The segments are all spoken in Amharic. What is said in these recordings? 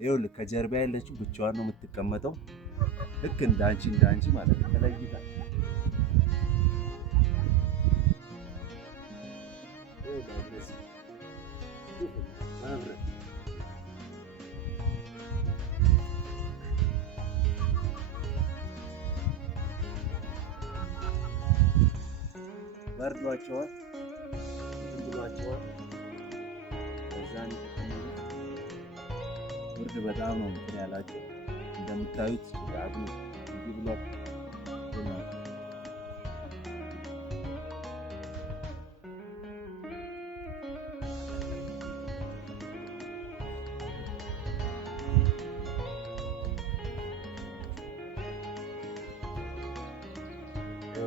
ይኸውልህ ከጀርባ ያለችው ብቻዋን ነው የምትቀመጠው። ልክ እንዳንቺ ማለት ነው ተለይታ በርዷቸዋል ብሏቸዋል። በዛን ብርድ በጣም ነው እንትን ያላቸው። እንደምታዩት ዳዱ እንዲህ ብሏል።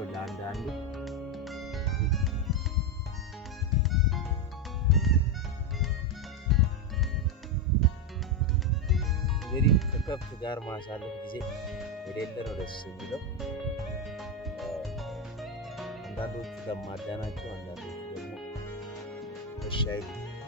ለአንዳንዱ እንግዲህ ከከብት ጋር ማሳለፍ ጊዜ የሌለ ነው ደስ የሚለው። አንዳንዶቹ ለማዳ ናቸው፣ አንዳንዶቹ ደግሞ እሺ አይሉም።